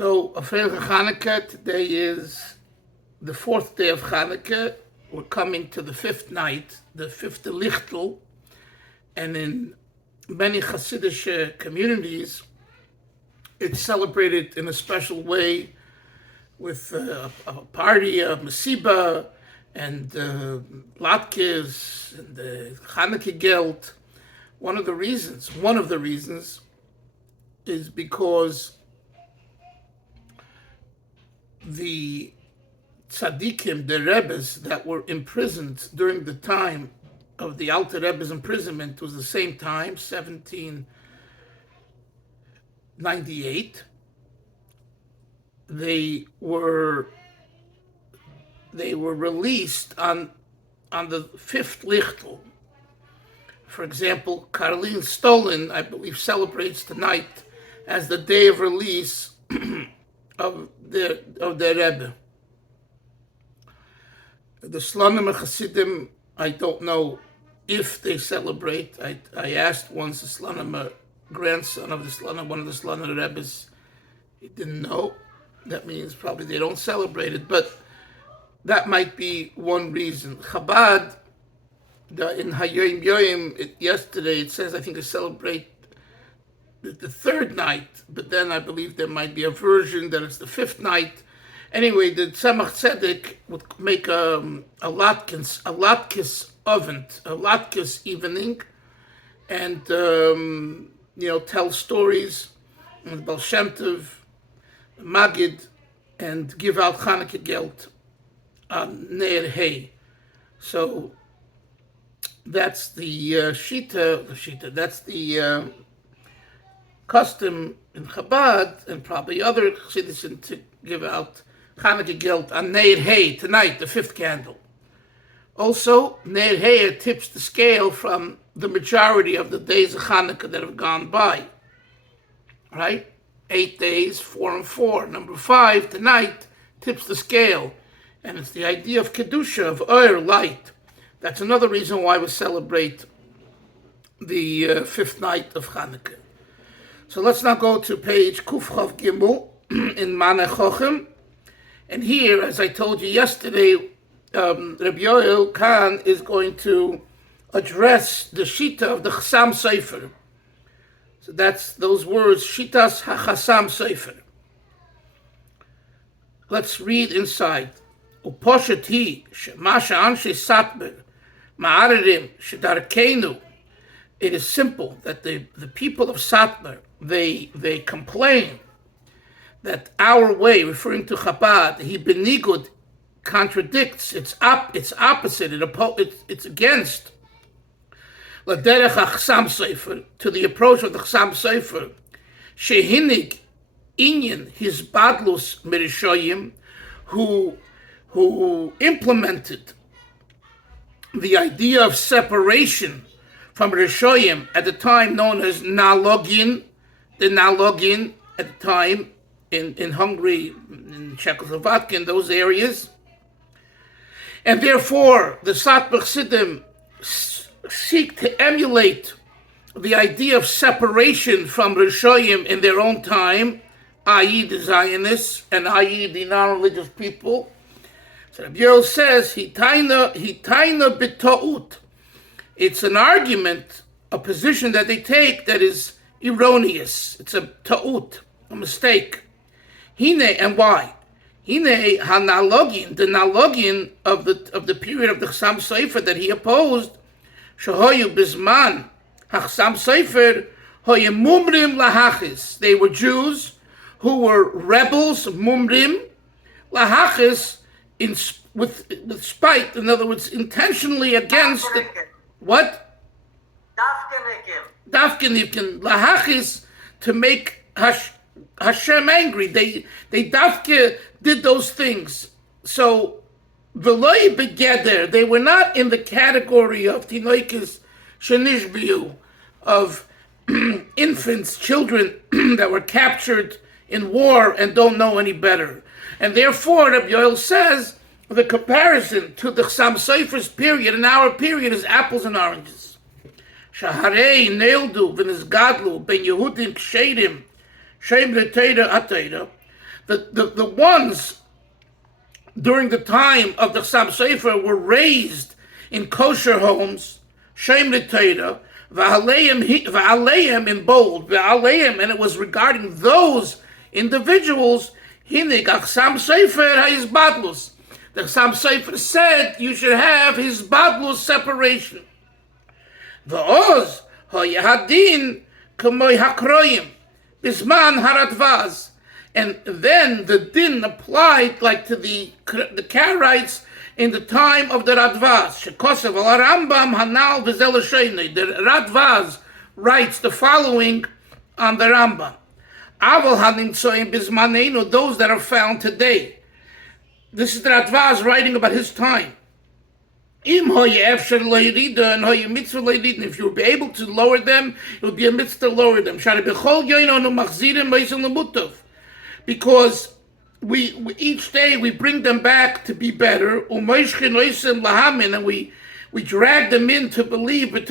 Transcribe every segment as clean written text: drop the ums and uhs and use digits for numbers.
So, Afreil Hanukkah, today is the fourth day of Hanukkah. We're coming to the fifth night, the fifth Lichtel, and in many Hasidic communities, it's celebrated in a special way with a party, a masiba, and latkes, and Hanukkah geld. One of the reasons is because the tzaddikim, the Rebbes that were imprisoned during the time of the Alter Rebbe's imprisonment was the same time, 1798. They were released on the fifth Lichtel. For example, Karlin Stolin, I believe, celebrates tonight as the day of release of their Rebbe. The Slonim Chasidim, I don't know if they celebrate. I asked once a Slonim, grandson of the Slonim, one of the Slonim Rebbes, he didn't know. That means probably they don't celebrate it, but that might be one reason. Chabad, in Hayoim Yoim, yesterday it says, I think, to celebrate the third night, but then I believe there might be a version that it's the fifth night. Anyway, the Tzemach Tzedek would make a latkes oven, a latkes evening, and tell stories, and Baal Shem Tov, Magid, and give out Chanukah geld on Neir Hay. So that's the Shita. That's the custom in Chabad and probably other Chassidim to give out Chanukah geld on Neir Hay tonight, the fifth candle. Also, Neir Hay tips the scale from the majority of the days of Chanukah that have gone by. Right? 8 days, 4 and 4. Number 5 tonight tips the scale, and it's the idea of kedusha, of light. That's another reason why we celebrate the fifth night of Hanukkah. So let's now go to page Kuf Chav Gimel in Maneh Chochem. And here, as I told you yesterday, Rabbi Yoel Khan is going to address the Shita of the Chasam Sofer. So that's those words, Shitas HaChasam Sofer. Let's read inside. Uposhet hi, shemasha anshe satmer, ma'arerim, shedarkeinu. It is simple that the people of Satmar, they complain that our way, referring to Chabad, he benigud, contradicts, it's opposite, it's against L'derech HaChasam Sofer, to the approach of the Chasam Sofer, shehinig inyan his badlus mirishoyim, who implemented the idea of separation from Rishoyim at the time known as Nalogin, the Nalogin at the time in Hungary, in Czechoslovakia, in those areas. And therefore, the Satmar Chassidim seek to emulate the idea of separation from Rishoyim in their own time, i.e. the Zionists, and i.e. the non-religious people. So Rabbi Yoel says, Hitaina b'ta'ut. It's an argument, a position that they take that is erroneous. It's a ta'ut, a mistake. Hine, and why? Hine hanalogin, the nalogin of the period of the Chasam Sofer that he opposed, shahoyu bizman hachsam Sofer hoye mumrim lahachis. They were Jews who were rebels, mumrim lahachis, with spite, in other words, intentionally against the, what? Dafkenikim. Lahachis, to make Hashem angry. They dafke did those things. So, v'loi begeder, they were not in the category of tinoikis shenishbiu, of infants, children that were captured in war and don't know any better. And therefore, Rabbi Yoel says, the comparison to the Chasam Sofer's period and our period is apples and oranges. Shaharei neildu v'nizgadlu ben Yehudim kshedim shem l'teira atayra. the ones during the time of the Chasam Sofer were raised in kosher homes, Shem L'Torah, V'aleim in bold, V'aleim, and it was regarding those individuals, Hinig, Chasam Sofer HaYizbadlus. The Chasam Sofer said you should have Hizbadlus separation. V'oz, HaYahadin, K'moy HaKroyim, Bisman Haradvaz. And then the din applied like to the Karaites in the time of the Radvaz. Shekosav al Rambam Hanal v'zel Sheinei. The Radvaz writes the following on the Rambam. Aval hanimtsoim bizmanenu, those that are found today. This is the Radvaz writing about his time. Im hoye efshar loyrida and hoye mitzvah loyrida. If you'll be able to lower them, it will be a mitzvah to lower them. Shari b'chol yoino nu machzirim b'yisel lemutov. Because we each day we bring them back to be better, and we drag them in to believe in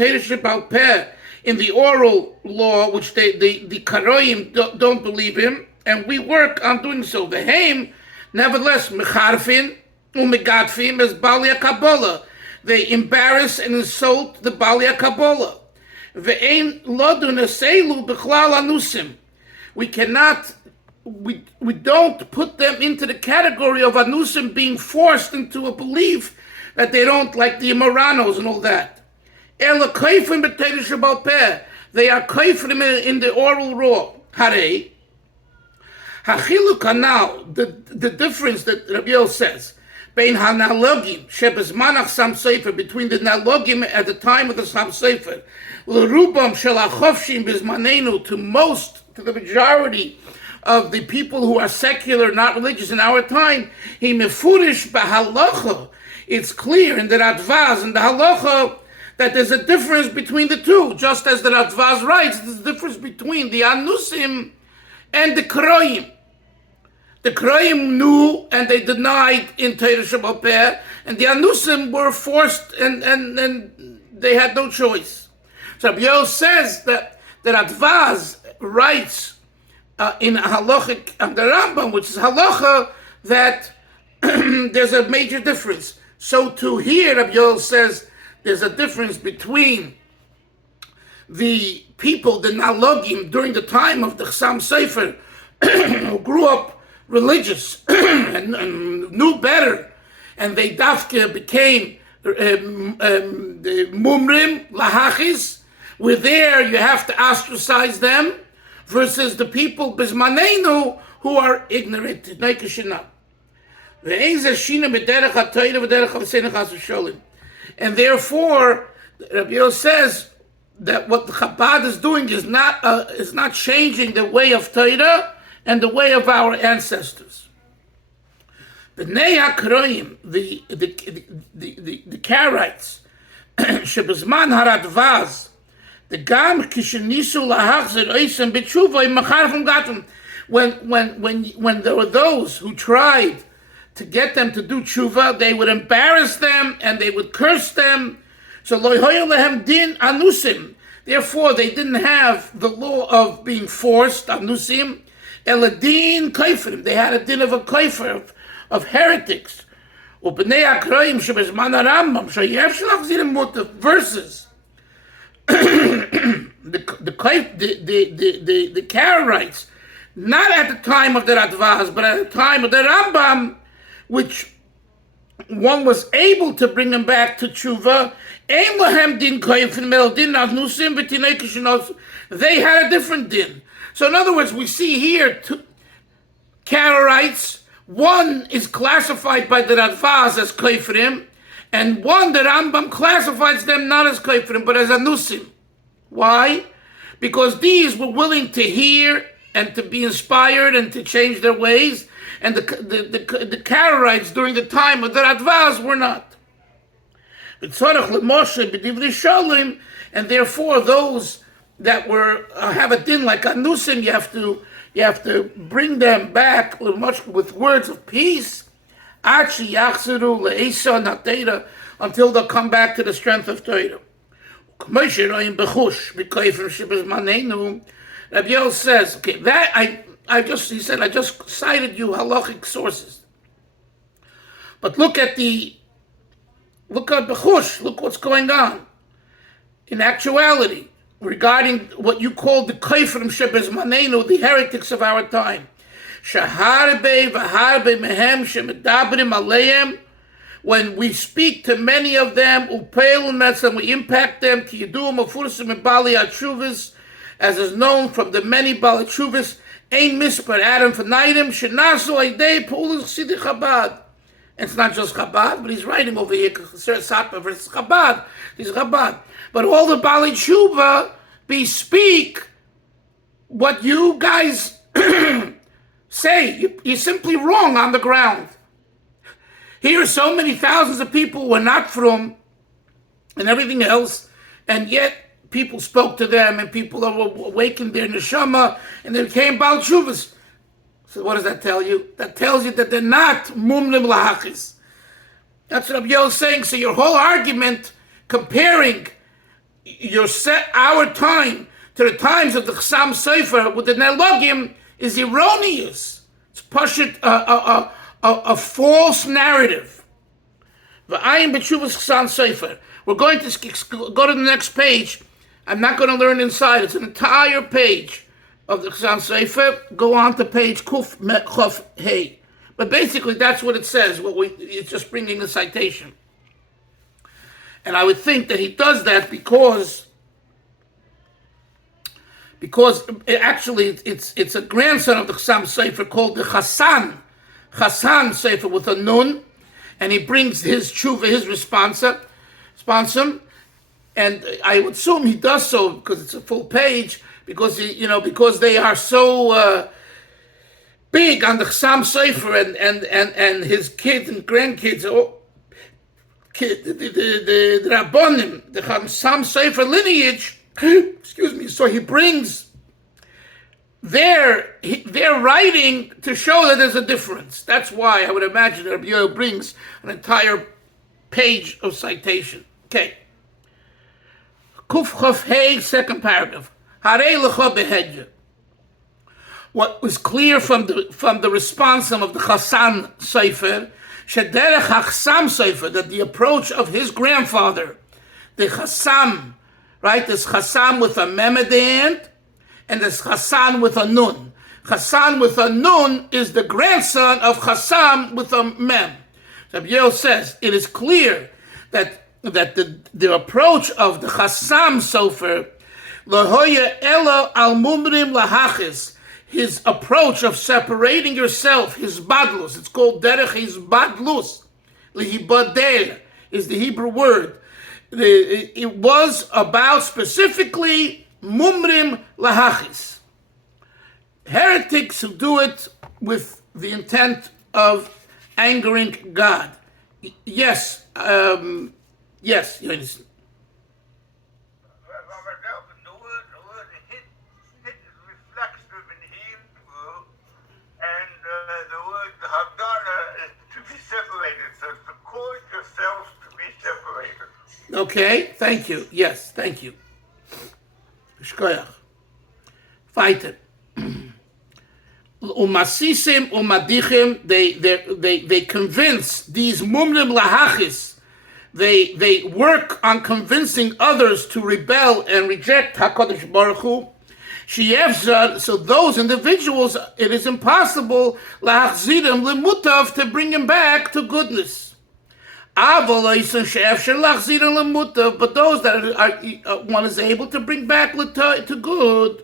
the oral law, which the Karoim don't believe in, and we work on doing so. Vehem, nevertheless, mecharfin umegadfim as Balia Kabbalah. They embarrass and insult the Balia Kabbalah. Ve'ein lodu neselu b'chlal anusim. We don't put them into the category of anusim being forced into a belief that they don't like the Moranos and all that. They are kaifrim in the oral law. Hare hachiluk now the difference that Rabbi Yoel says between the nalogim at the time of the Chasam Sofer, l'rubam shel hachofshim bizmanenu, to the majority of the people who are secular, not religious in our time, he mefurish b'halacha. It's clear in the Radvaz and the halacha that there's a difference between the two. Just as the Radvaz writes, there's a difference between the anusim and the kroim. The kroim knew and they denied in Torah Sheba'al Peh, and the anusim were forced and they had no choice. So Rabbi Yoel says that the Radvaz writes in halachic and the Rambam, which is halacha, that there's a major difference. So to here, Rabbi Yoel says there's a difference between the people, the nalogim, during the time of the Chasam Sofer, who grew up religious and knew better, and they dafke became mumrim lahachis. Where there you have to ostracize them, versus the people bizmanenu who are ignorant. And therefore, Rabbi Yoel says that what the Chabad is doing is not changing the way of Torah and the way of our ancestors. B'nei HaKroim, the Karaites, shebizman haradvaz, the gam kishenisu lahachzir oisem b'tshuva imacharfim gatum. When there were those who tried to get them to do tshuva, they would embarrass them and they would curse them. So lo hoya lehem din anusim. Therefore, they didn't have the law of being forced anusim. Eladin kaifrim. They had a din of a kaifer of heretics. Ubnei akroim shebezman Rambam shayev shlachzirim mutav verses. The Karaites, not at the time of the Radvaz, but at the time of the Rambam, which one was able to bring them back to tshuva. They had a different din. So in other words, we see here two Karaites. One is classified by the Radvaz as kaifrim, and one, the Rambam classifies them not as kaifrim, but as anusim. Why? Because these were willing to hear and to be inspired and to change their ways, and the Karaites during the time of the Radvaz were not. And therefore, those that were have a din like anusim, you have to bring them back with words of peace, until they'll come back to the strength of Torah. Rabbi Yoel says, okay, that he said, I just cited you halachic sources. But look at Bechush, look what's going on. In actuality, regarding what you call the Kofrim Shebezmanenu, the heretics of our time. Shaharbe v'harbe mehem shemedabrim aleim, when we speak to many of them, upeilunets, and we impact them, ki yidu mafursim and bali atshuvas, as is known from the many bali atshuvas, ein mispar adam v'naidim, shenasu aidei pulus chassidei Chabad. And it's not just Chabad, but he's writing over here, Satmar versus Chabad, he's Chabad. But all the bali tshuva bespeak what you guys say. You're simply wrong on the ground. Here are so many thousands of people who are not from and everything else, and yet people spoke to them and people awakened their neshama and they became Baal Tshuvas. So what does that tell you? That tells you that they're not mumlim lahachis. That's what Rabbi Yoel is saying. So your whole argument comparing our time to the times of the Chasam Sofer with the Nelogim is erroneous. It's pashut a false narrative. V'ayim b'tshuvas Chasam Sofer. We're going to go to the next page. I'm not going to learn inside. It's an entire page of the Chasam Sofer. Go on to page Kuf Chof Hey. But basically, that's what it says. It's just bringing the citation. And I would think that he does that because actually it's a grandson of the Chasam Sofer called the Chasam Sofer with a nun, and he brings his tshuva, his responsum, and I would assume he does so because it's a full page, because they are so big on the Chasam Sofer and his kids and grandkids. The Rabbonim, the Chasam Sofer lineage, excuse me, so he brings their writing to show that there's a difference. That's why I would imagine that Rabbi Yoel brings an entire page of citation. Okay. Kuf Chof Hey, second paragraph. Harei lecha behedya. What was clear from the response of the Chasam Sofer, Shederech Chasam Sofer, that the approach of his grandfather, the Chasam, right? There's Chasam with a mem at the end, and there's Chasam with a nun. Chasam with a nun is the grandson of Chasam with a mem. Rabbi Yoel says it is clear that the approach of the Chasam Sofer, Lahoya Elo al Mumrim Lahachis, his approach of separating yourself, his badlus, it's called derech his badlus, lihibadel is the Hebrew word. It was about specifically mumrim lahachis, heretics who do it with the intent of angering God. Yes, Zionism. Okay, thank you. Yes, thank you. Shkoyach. Fighter. Umasisim umadichim. They convince these mumlim lahachis. They work on convincing others to rebel and reject Hakadosh Baruch Hu. Sheyevzar. So those individuals, it is impossible lahachzirim lemutav to bring them back to goodness. But those that one is able to bring back to good,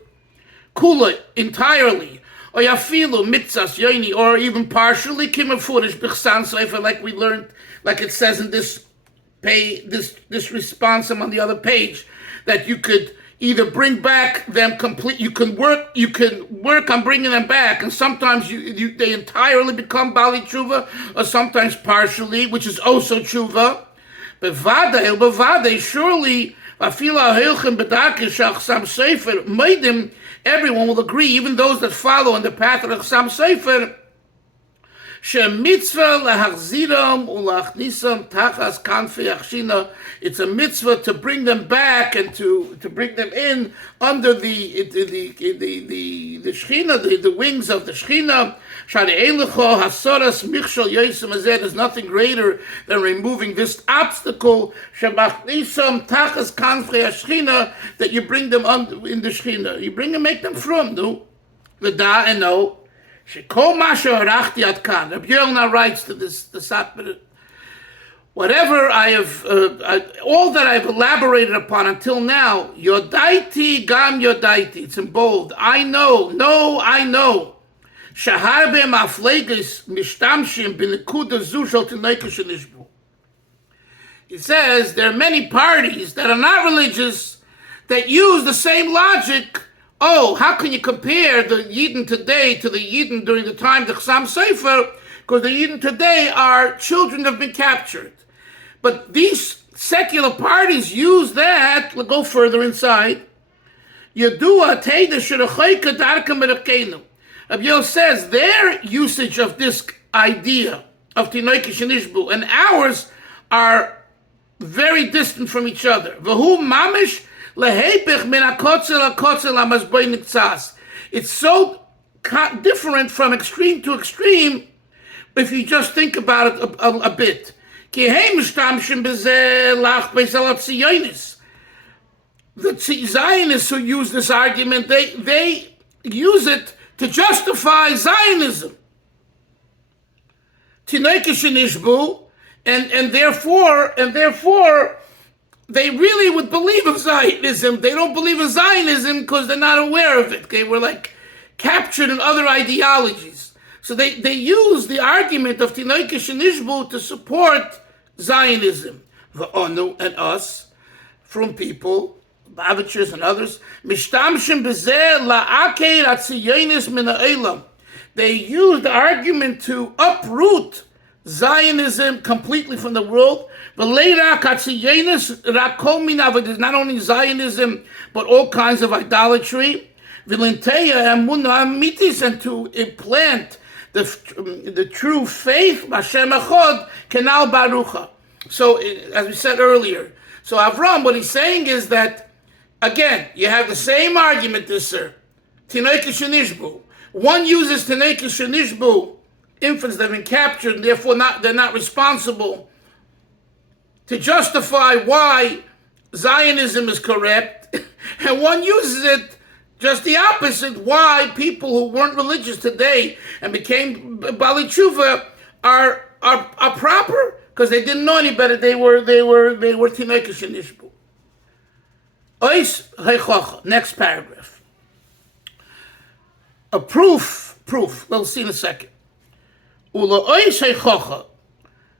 kula entirely, or yafilu mitzas yoini, or even partially kimafurish b'chsan sofer, like we learned, like it says in this response on the other page, that you could either bring back them complete. You can work on bringing them back, and sometimes they entirely become bali tshuva, or sometimes partially, which is also tshuva. But vade, surely, everyone will agree, even those that follow in the path of the Chasam Sofer, Shemitzvah lahachziram ulachnisam tachas kanfei achshina. It's a mitzvah to bring them back and to bring them in under the Shechina, the wings of the Shechina. Share'elecho hasoras michshol yosem hazeh. There's nothing greater than removing this obstacle. Shemachnisam tachas kanfei achshina, that you bring them in the Shechina. You bring them, make them from the da and no. Rabbi Yonah writes to the Satmar, whatever I have, all that I've elaborated upon until now, yodaiti gam yodaiti, it's in bold, I know, shaharbe maflegis mishtamshim b'nekuda zu shel tinayka shenishbu. It says there are many parties that are not religious that use the same logic. Oh, how can you compare the Yidden today to the Yidden during the time of the Chasam Sofer? Because the Yidden today are children that have been captured. But these secular parties use that, we'll go further inside. Yadua teida shirachayka darka merakenu. Rabbi says their usage of this idea of Tinoika Shenishbu and ours are very distant from each other. V'hu mamish it's so different from extreme to extreme if you just think about it a bit. The Zionists who use this argument, they use it to justify Zionism. And therefore they really would believe in Zionism. They don't believe in Zionism because they're not aware of it. They were like captured in other ideologies. So they use the argument of Tinoika Shenishbu to support Zionism. V'onu and us, from people, Babachers and others, Mishtamshim b'zeh la'akei atziyonis min ha'olam. They use the argument to uproot Zionism completely from the world. But it's not only Zionism, but all kinds of idolatry. And to implant the true faith, so as we said earlier, so Avram, what he's saying is that, again, you have the same argument this, sir. Tinoika Shenishbu. One uses Tinoika Shenishbu, infants that have been captured, and therefore they're not responsible, to justify why Zionism is correct, and one uses it just the opposite, why people who weren't religious today and became Bali Tshuva are proper, because they didn't know any better. They were Tinoika Shenishbu. Ois Heichocha, next paragraph. A proof, we'll see in a second. Ula Ois Heichocha,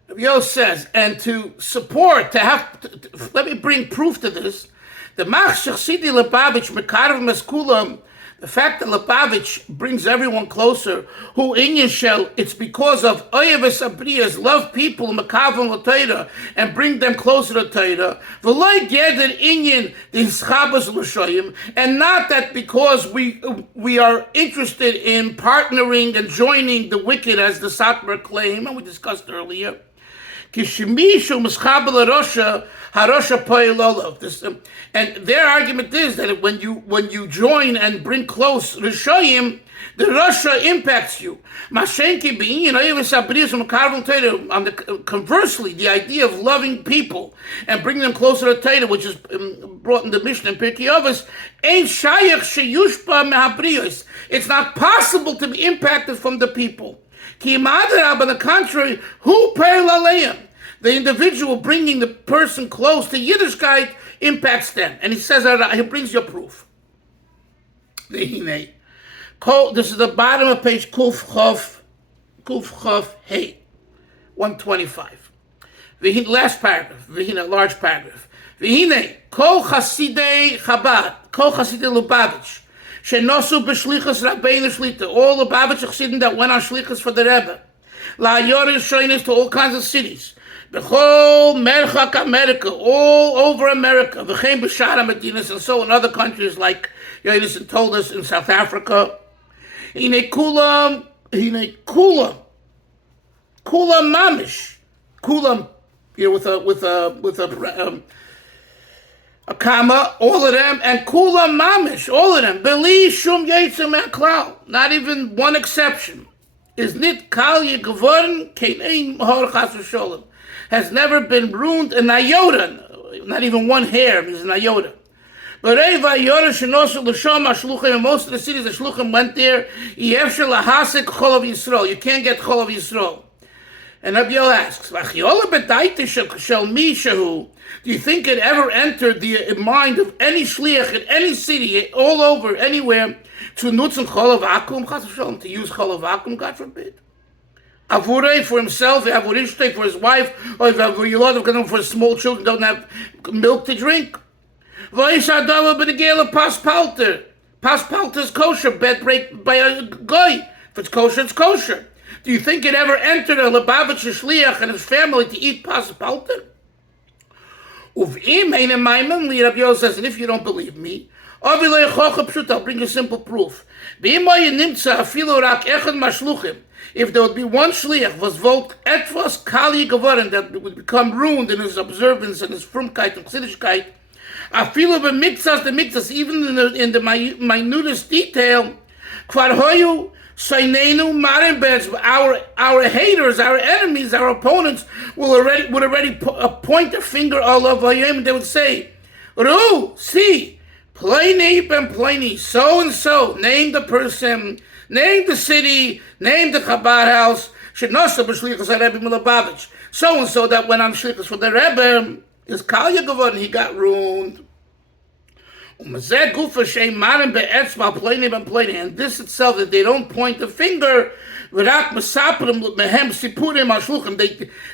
Rabbi says, and to support, let me bring proof to this. The fact that Lubavitch brings everyone closer, who inyan shel, it's because of Oyeves Abriyas, love people, Mekavan L'Torah, and bring them closer to Torah. V'loy geder inyan the Hischabas L'Shoyim, and not that because we are interested in partnering and joining the wicked, as the Satmar claim, and we discussed earlier. And their argument is that when you join and bring close Rishoyim, the Rasha impacts you. Conversely, the idea of loving people and bringing them closer to Torah, which is brought in the Mishnah and Pirkei Avos, it's not possible to be impacted from the people. On the contrary, who the individual bringing the person close to Yiddishkeit impacts them. And he says that he brings you proof. This is the bottom of page Kuf Chof Hey, 125. Last paragraph, large paragraph. Kol Chasidei Chabad, Kol Chasidei Lubavitch, Shenosu b'shlichus Rabbeinu Shlita, all the Lubavitch Chassidim that went on shlichus for the Rebbe, La Yoris Shoynes, to all kinds of cities, the whole Merchak America, all over America, the Chem B'Shara Medinas, and so in other countries like Zionism told us in South Africa. Hine kulam, Kulam mamish. Kulam, a comma, all of them, and kulam mamish, all of them. Beli shum yitzim klal. Not even one exception. Is nit kal yegvorn kein hor chas v'sholem. Has never been ruined an iota. Not even one hair is an iota. But most of the cities the shluchim went there. You can't get chol of Yisrael. And Abiel asks, do you think it ever entered the mind of any shliach in any city, all over, anywhere, to nutzen chol of akum, to use chol of akum, God forbid? Avure for himself, avurishte for his wife, or for small children don't have milk to drink. Paspalter. Paspalter is kosher, bed break by a goy. If it's kosher, it's kosher. Do you think it ever entered a Lubavitch shliach and his family to eat paspalter? Uv'im ein maimen, Rabbi Yosef says, and if you don't believe me, I'll bring you simple proof. If there would be one shliach was volt etwas kali geworden that would become ruined in his observance and his frumkeit and chsidishkeit, I feel of the mitzvahs, even in the minutest detail, kvar hoyu sainenu marinbeds, our haters, our enemies, our opponents would already point a finger all over him, and they would say, Ru, see, Pliny ben Pliny, so and so, name the person, name the city, name the Chabad house, Shenosa b'shlichus Rebbe Milubavitch, so and so that went on shlichus for the Rebbe, is Kalya geworden, he got ruined. And this itself, that they don't point the finger,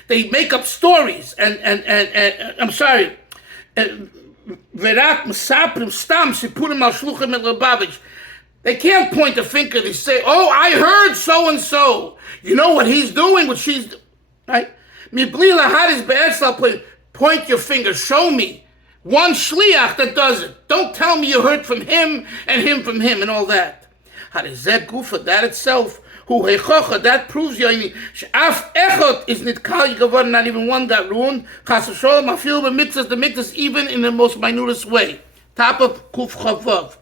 they make up stories, and I'm sorry, they can't point the finger, they say, oh, I heard so and so. You know what he's doing, what she's doing, right? Point your finger, show me one shliach that does it. Don't tell me you heard from him and him from him and all that. That itself, that proves you, is not even one got ruined. The mitzvahs, even in the most minutest way. Top of Kuf Chavav.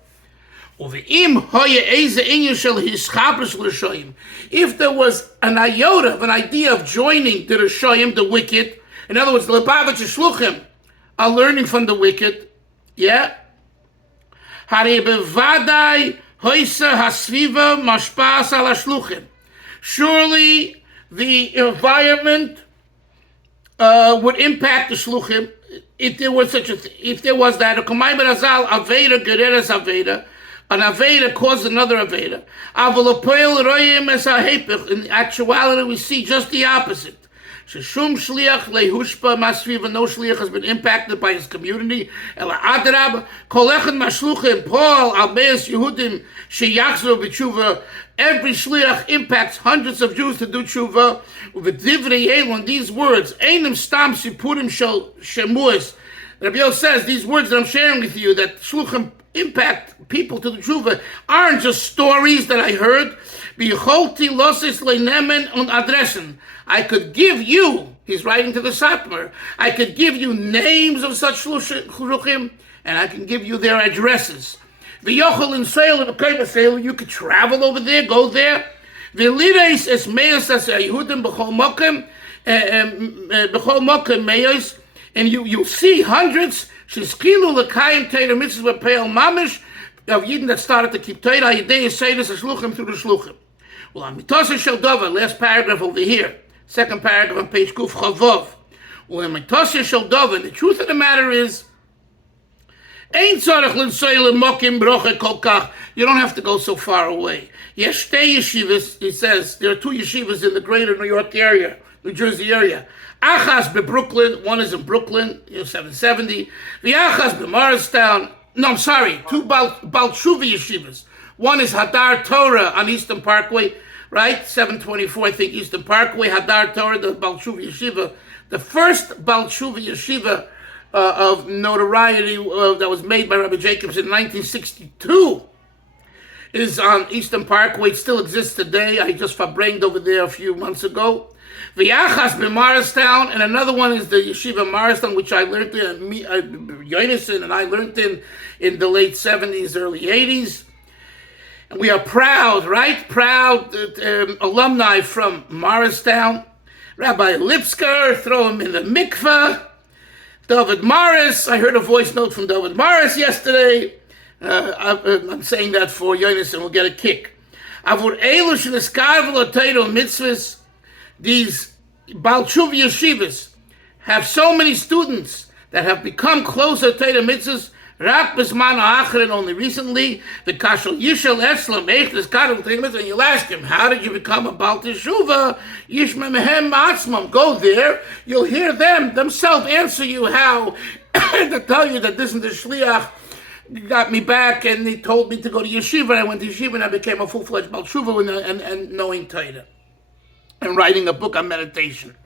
If there was an iota of an idea of joining the Rishoyim, the wicked, in other words, the Lubavitch Shluchim are learning from the wicked, yeah? Surely the environment would impact the Shluchim if there was such a thing, if there was that. An Aveda caused another Aveda. In actuality, we see just the opposite. Shum shliach lehushpa masviva, no shliach has been impacted by his community. Ela adrab kolechet mashluchim Paul albeis Yehudim sheyachzor b'tshuva. Every shliach impacts hundreds of Jews to do tshuva. V'divrei elon, these words, einim stam sipurim shel shemuos. Rabbi Yosef says these words that I'm sharing with you, that shluchim impact people to the tshuva, aren't just stories that I heard. Bicholti losis leinemen und adressen. I could give you, he's writing to the Satmar, I could give you names of such shluchim, and I can give you their addresses. V'yochel in Seil, you could travel over there, go there. V'lireis es meyos as Yehudim b'chol mokem meyos, and you'll see hundreds, sheskilu l'kayim teira mitzvah peil mamish, of Yidden that started to keep Torah, Yidei say this as shluchim through the shluchim. Well, on Mitosah Shel Dova, last paragraph over here, second paragraph on page Kuf Chavov. Well, in Mitosah Shel Dova, the truth of the matter is, Ein tzarech l'nsei l'mokim broche kol kach. You don't have to go so far away. Yesh shtei yeshivas, he says, there are two yeshivas in the greater New York area, New Jersey area. Achas beBrooklyn, one is in Brooklyn, 770. The Achas beMorristown. No, I'm sorry, two Balshuva yeshivas. One is Hadar Torah on Eastern Parkway, right? 724, I think, Eastern Parkway, Hadar Torah, the Balshuva yeshiva. The first Balshuva yeshiva of notoriety that was made by Rabbi Jacobs in 1962 is on Eastern Parkway. It still exists today. I just fabrained over there a few months ago. V'yachas b'Morristown, and another one is the Yeshiva Morristown, which I learned in, Zionism, and I learned in the late 70s, early 80s. And we are proud, right? Proud alumni from Morristown. Rabbi Lipsker, throw him in the mikveh. David Morris, I heard a voice note from David Morris yesterday. I'm saying that for Yonis and we'll get a kick. Avur Elush and Eskarvel Oteiro mitzvahs, these Baal Tshuva yeshivas have so many students that have become closer to Torah mitzvahs. Rak b'zman ha'achar, and only recently, the Kashal Yishal Eslam Eich Eskarvel Torah mitzvah, and you'll ask him, how did you become a Baal Teshuva? Yishma mehem atzmam. Go there, you'll hear them themselves answer you how to tell you that this is the shliach got me back, and he told me to go to yeshiva, and I went to yeshiva, and I became a full-fledged Baal Teshuva and knowing Torah and writing a book on meditation.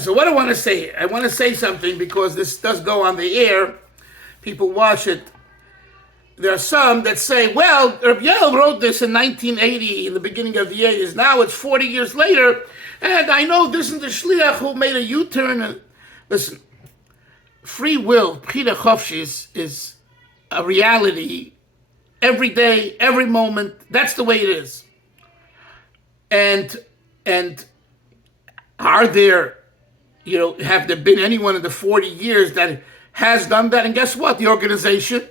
So what I want to say, I want to say something because this does go on the air. People watch it. There are some that say, well, Rabbi Yael wrote this in 1980, in the beginning of the 80s. Now it's 40 years later, and I know this is the shliach who made a U-turn. And listen, free will, Pchira Chofshi, is a reality every day, every moment. That's the way it is. And are there, have there been anyone in the 40 years that has done that? And guess what? The organization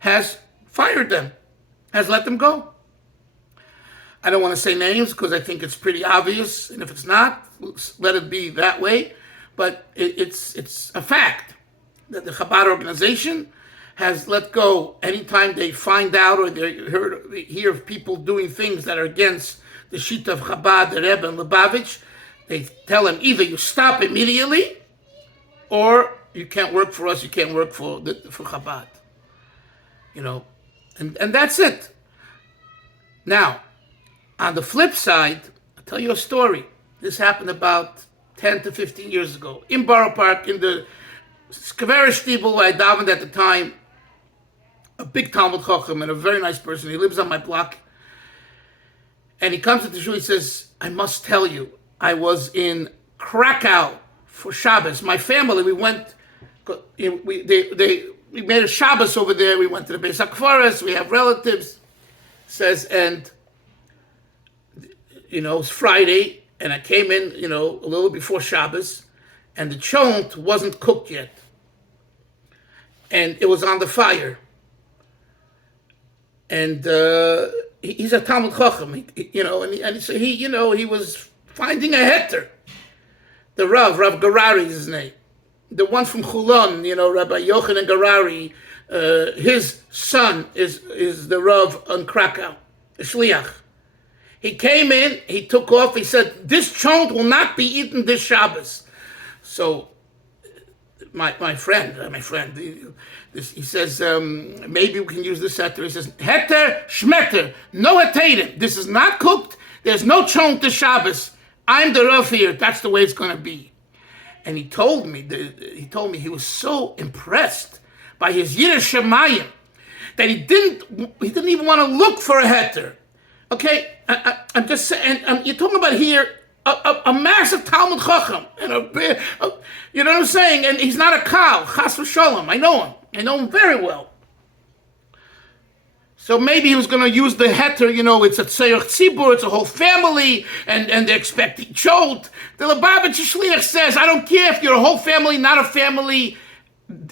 has fired them, has let them go. I don't want to say names because I think it's pretty obvious. And if it's not, let it be that way. But it's a fact that the Chabad organization has let go anytime they find out or they hear of people doing things that are against the Shita of Chabad, the Rebbe, and Lubavitch. They tell them either you stop immediately or you can't work for us, you can't work for Chabad. And that's it. Now, on the flip side, I'll tell you a story. This happened about 10 to 15 years ago in Borough Park, in the Skaverish Stiebel. I davened at the time, a big Talmud Chacham and a very nice person. He lives on my block. And he comes to the shul, he says, I must tell you, I was in Krakow for Shabbos. My family, we went, we made a Shabbos over there. We went to the Beis HaKfaras. We have relatives. Says, and, it's Friday, and I came in, a little before Shabbos, and the chont wasn't cooked yet. And it was on the fire. And he's a Talmud Chacham, and so he was finding a heter. The Rav Garari is his name. The one from Chulon, Rabbi Yochanan Garari, his son is the Rav on Krakow, the Shliach. He came in, he took off, he said, this chont will not be eaten this Shabbos. So, my friend, he says, maybe we can use this heter. He says, heter shmeter, no heterim. This is not cooked. There's no chont this Shabbos. I'm the Rav here. That's the way it's going to be. And he told me he was so impressed by his Yiddish Shemayim that he didn't even want to look for a heter. Okay, I'm just saying, and you're talking about here a massive Talmud Chacham, and you know what I'm saying? And he's not a Kal, Chas v'Sholom. I know him very well. So maybe he was going to use the heter, it's a tzayach tzibur, it's a whole family, and they're expecting chot. The Lubavitch Shliach says, I don't care if you're a whole family, not a family.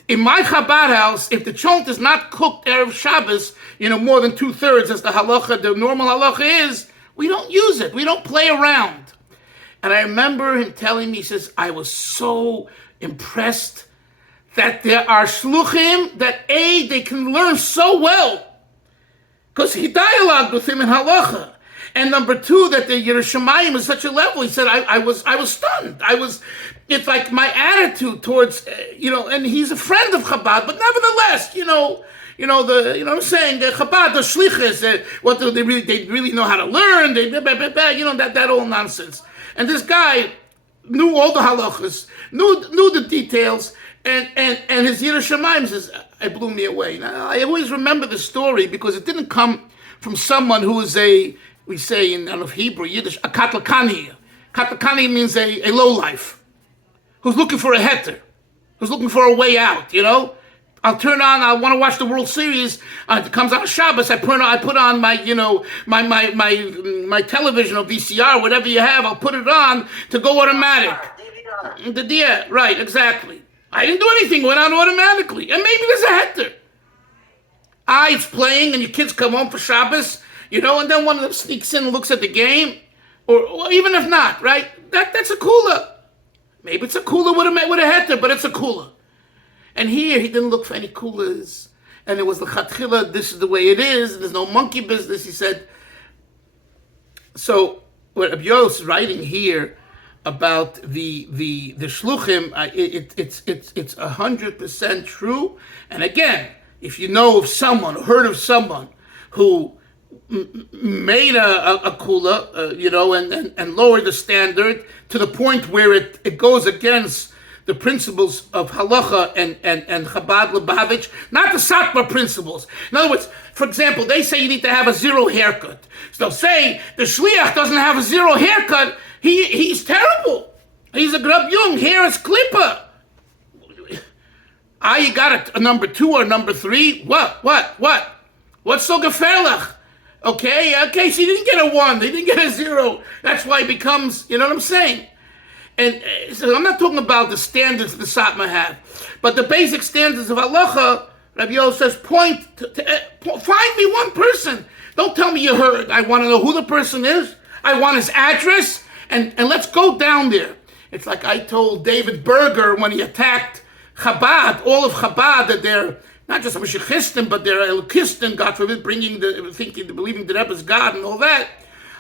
In my Chabad house, if the chot is not cooked Erev Shabbos, more than 2/3 as the halacha, the normal halacha is, we don't use it. We don't play around. And I remember him telling me, he says, I was so impressed that there are shluchim that they can learn so well. Because he dialogued with him in halacha. And number two, that the Yerushalayim is such a level. He said, I was stunned. It's like my attitude towards, and he's a friend of Chabad, but nevertheless, what I'm saying, the Chabad, the shlichus, what they really know how to learn, that all nonsense. And this guy knew all the halachas, knew the details, and his Yerushalayim says, it blew me away. Now, I always remember the story because it didn't come from someone who is we say in Hebrew, Yiddish, a katlakani. Katlakani means a lowlife who's looking for a heter, who's looking for a way out, I'll turn on. I want to watch the World Series. It comes on Shabbos. I put on my my television or VCR, whatever you have. I'll put it on to go automatic. Yeah, right, exactly. I didn't do anything. It went on automatically, and maybe there's a heter. It's playing, and your kids come home for Shabbos, and then one of them sneaks in and looks at the game, or even if not, right? That's a cooler. Maybe it's a cooler with a heter, but it's a cooler. And here, he didn't look for any coolers. And it was the chatchila, this is the way it is. There's no monkey business, he said. So, what Rabbi Yos is writing here about the shluchim, it's 100% true. And again, if you know of someone, heard of someone who made a kula, and lowered the standard to the point where it goes against the principles of halacha and Chabad Lubavitch, not the Satmar principles. In other words, for example, they say you need to have a zero haircut. So they'll say the shliach doesn't have a zero haircut. He's terrible. He's a grab young. Hair is klippa. You got a number 2 or number 3? What? What's so gefährlich? Okay, so you didn't get a 1. They didn't get a 0. That's why it becomes, you know what I'm saying? And so I'm not talking about the standards the Satmar have, but the basic standards of halacha. Rabbi Yos says, find me one person. Don't tell me you heard. I want to know who the person is. I want his address, and let's go down there. It's like I told David Berger when he attacked Chabad, all of Chabad, that they're not just Mashiachistim, but they're Elokistim, God forbid, believing the Rebbe is God and all that.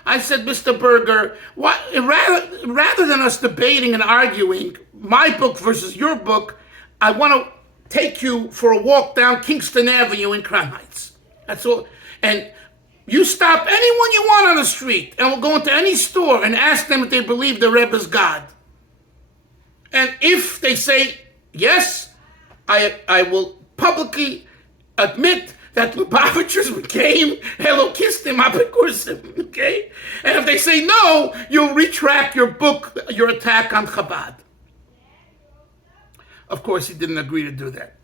I said, Mr. Berger, rather than us debating and arguing my book versus your book, I want to take you for a walk down Kingston Avenue in Crown Heights. That's all. And you stop anyone you want on the street, and we'll go into any store and ask them if they believe the Rebbe is God. And if they say yes, I will publicly admit that Lubavitchers became Elokistim Apikursim, okay? And if they say no, you'll retract your book, your attack on Chabad. Of course, he didn't agree to do that.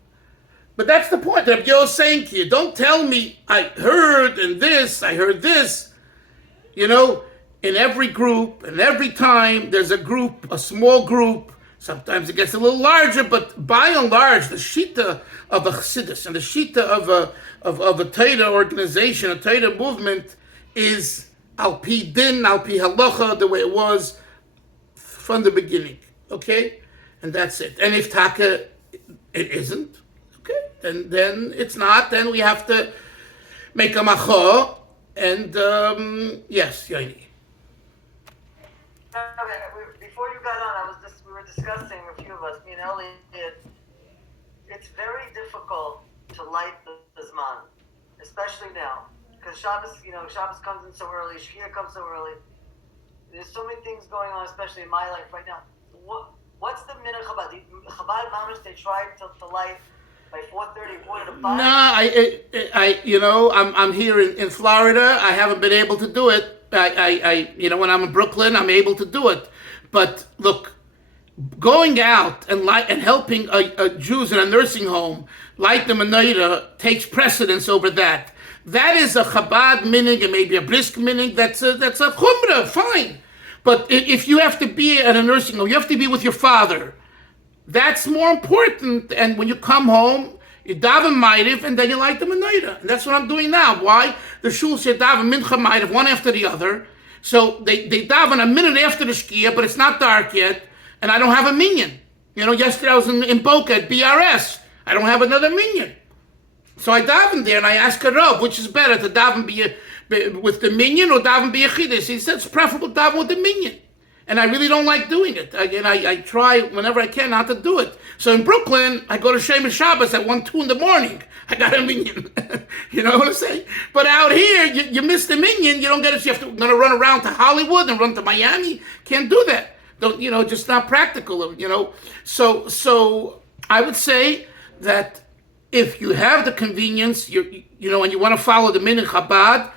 But that's the point that Rabbi is saying to you. Don't tell me, I heard this. In every group, and every time, there's a small group. Sometimes it gets a little larger, but by and large, the shita of a chassidus and the shita of a Torah organization, a Torah movement, is al pi din, al pi halacha, the way it was from the beginning. Okay, and that's it. And if taka it isn't, okay, then it's not. Then we have to make a macho. And yes, Yaini. Before you got on, we were discussing, a few of us, me and Elliot, it's very difficult to light the Zman, especially now. Because Shabbos comes in so early, Shkia comes so early. There's so many things going on, especially in my life right now. What's the minute Chabad? Chabad Mamish, they tried to light by 4:30, 4:45? No, I'm here in Florida. I haven't been able to do it. When I'm in Brooklyn, I'm able to do it. But look, going out and helping Jews in a nursing home light the menorah takes precedence over that. That is a Chabad minig and maybe a brisk minig. That's a chumrah, fine. But if you have to be at a nursing home, you have to be with your father. That's more important. And when you come home, you daven ma'ariv and then you light the menorah. And that's what I'm doing now. Why? The shul said daven mincha ma'ariv one after the other. So they daven a minute after the shkia, but it's not dark yet, and I don't have a minyan. Yesterday I was in Boca at BRS. I don't have another minyan. So I daven there, and I asked a Rav, which is better, to daven with the minyan or daven b'yechidus? He said it's preferable to daven with the minyan. And I really don't like doing it. I try whenever I can not to do it. So in Brooklyn, I go to Shemesh Shabbos at 1, 2 in the morning. I got a minyan. You know what I'm saying? But out here, you miss the minyan, you don't get it. You have to run around to Hollywood and run to Miami. Can't do that. Just not practical. So I would say that if you have the convenience, and you want to follow the minhag Chabad,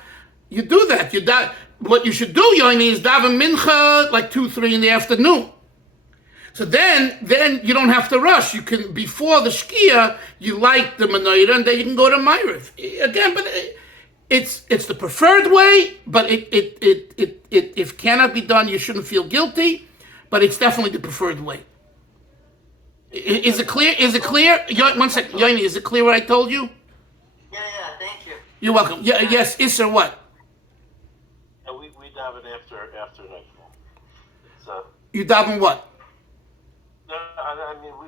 you do that. What you should do, Yoni, is daven mincha like 2-3 in the afternoon. So then you don't have to rush. You can, before the shkia, you light the menorah, and then you can go to Ma'ariv. Again, but it's the preferred way, but if cannot be done, you shouldn't feel guilty, but it's definitely the preferred way. Is it clear? Is it clear? One second, Yoni, is it clear what I told you? Yeah, thank you. You're welcome. Yeah, yes, Isser, what? We daven after nightfall. So You daven what? no, I mean we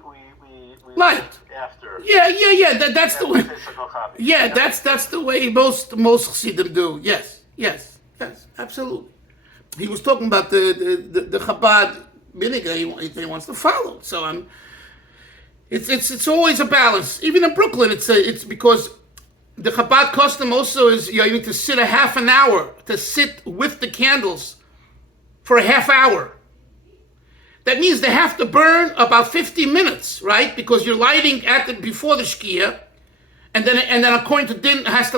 Light. after. Yeah. That's the way. Physical copy. Yeah, that's the way most Chassidim do. Yes, absolutely. He was talking about the Chabad minhag he wants to follow. So it's always a balance. Even in Brooklyn, it's because the Chabad custom also is you need to sit a half an hour to sit with the candles for a half hour. That means they have to burn about 50 minutes, right? Because you're lighting before the shkia, and then according to din has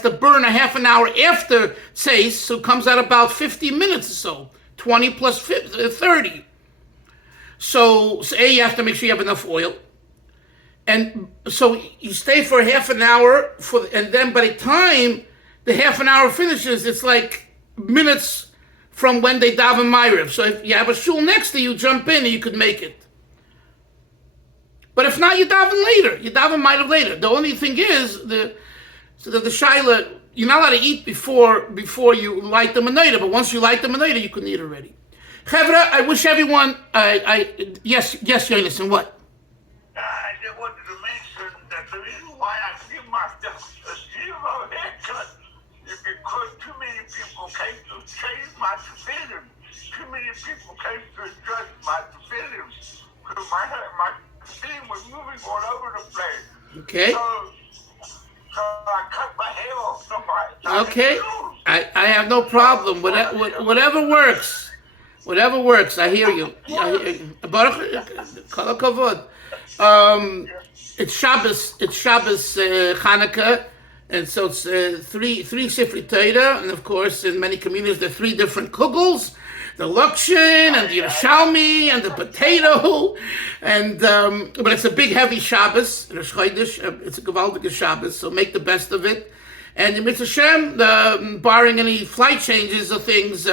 to burn a half an hour after tzeis, so it comes out about 50 minutes or so, 20 plus 30. So you have to make sure you have enough oil, and so you stay for half an hour and then by the time the half an hour finishes, it's like minutes from when they daven Ma'ariv. So if you have a shul next to you, jump in and you could make it. But if not, you daven later. You daven Ma'ariv later. The only thing is, the shaila, you're not allowed to eat before you light the menorah, but once you light the menorah, you can eat already. Chevra, I wish everyone, yes, Yonison, what? I just wanted to mention that the reason why I give myself a zero haircut is because too many people came to change my tefillin. Too many people came to adjust my tefillin. Because my tefillin was moving all over the place. Okay. So I cut my hair off somebody. Okay. I have no problem. Whatever works. Whatever works. I hear you. Baruch Kol HaKavod. It's Shabbos Chanukah, and so it's three Sifrei Torah, and of course in many communities there are 3 different kugels, the Lukshin and the Yerushalmi and the potato, and but it's a big heavy Shabbos, Rosh Chodesh. It's a gewaltige Shabbos, so make the best of it. And in Mitzvah Shem, barring any flight changes or things,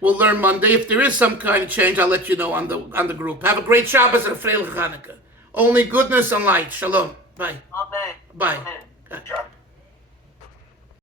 we'll learn Monday. If there is some kind of change, I'll let you know on the group. Have a great Shabbos and a Freilich Chanukah. Only goodness and light. Shalom. Bye. Amen. Bye. Amen. Okay.